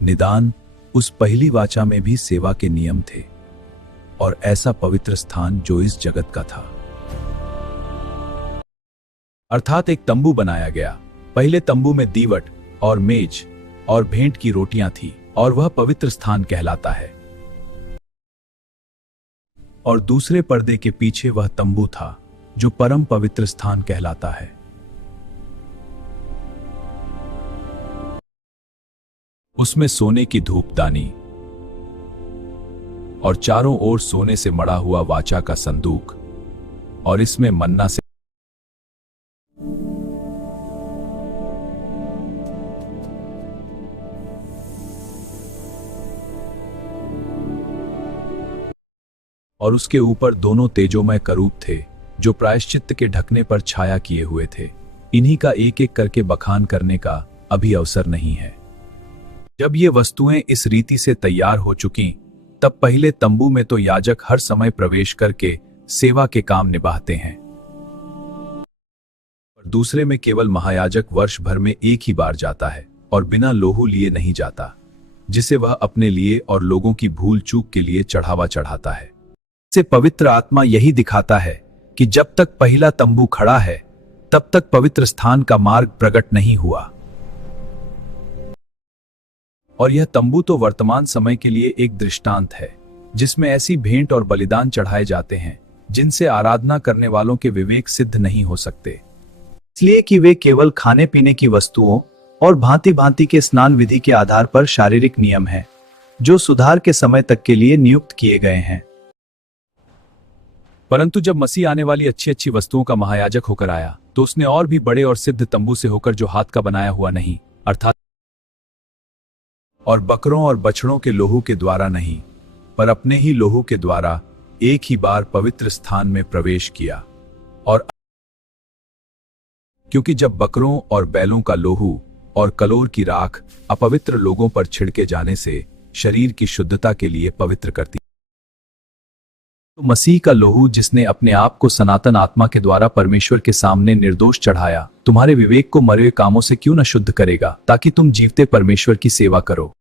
निदान उस पहली वाचा में भी सेवा के नियम थे और ऐसा पवित्र स्थान जो इस जगत का था। अर्थात एक तंबू बनाया गया। पहले तंबू में दीवट और मेज और भेंट की रोटियां थी और वह पवित्र स्थान कहलाता है। और दूसरे पर्दे के पीछे वह तंबू था जो परम पवित्र स्थान कहलाता है। उसमें सोने की धूपदानी और चारों ओर सोने से मढ़ा हुआ वाचा का संदूक और इसमें मन्ना से और उसके ऊपर दोनों तेजोमय करूब थे जो प्रायश्चित्त के ढकने पर छाया किए हुए थे। इन्हीं का एक एक करके बखान करने का अभी अवसर नहीं है। जब ये वस्तुएं इस रीति से तैयार हो चुकी, तब पहले तंबू में तो याजक हर समय प्रवेश करके सेवा के काम निभाते हैं और दूसरे में केवल महायाजक वर्ष भर में एक ही बार जाता है और बिना लोहू लिए नहीं जाता, जिसे वह अपने लिए और लोगों की भूल चूक के लिए चढ़ावा चढ़ाता है। से पवित्र आत्मा यही दिखाता है कि जब तक पहला तंबू खड़ा है तब तक पवित्र स्थान का मार्ग प्रकट नहीं हुआ। और यह तंबू तो वर्तमान समय के लिए एक दृष्टांत है जिसमें ऐसी भेंट और बलिदान चढ़ाए जाते हैं जिनसे आराधना करने वालों के विवेक सिद्ध नहीं हो सकते, इसलिए कि वे केवल खाने पीने की वस्तुओं और भांति भांति के स्नान विधि के आधार पर शारीरिक नियम हैं जो सुधार के समय तक के लिए नियुक्त किए गए हैं। परंतु जब मसीह आने वाली अच्छी अच्छी वस्तुओं का महायाजक होकर आया तो उसने और भी बड़े और सिद्ध तंबू से होकर जो हाथ का बनाया हुआ नहीं, अर्थात और बकरों और बछड़ों के लोहू के द्वारा नहीं, पर अपने ही लोहू के द्वारा एक ही बार पवित्र स्थान में प्रवेश किया। और क्योंकि जब बकरों और बैलों का लोहू और कलोर की राख अपवित्र लोगों पर छिड़के जाने से शरीर की शुद्धता के लिए पवित्र करती, तो मसीह का लोहू जिसने अपने आप को सनातन आत्मा के द्वारा परमेश्वर के सामने निर्दोष चढ़ाया, तुम्हारे विवेक को मरे हुए कामों से क्यों न शुद्ध करेगा, ताकि तुम जीवते परमेश्वर की सेवा करो।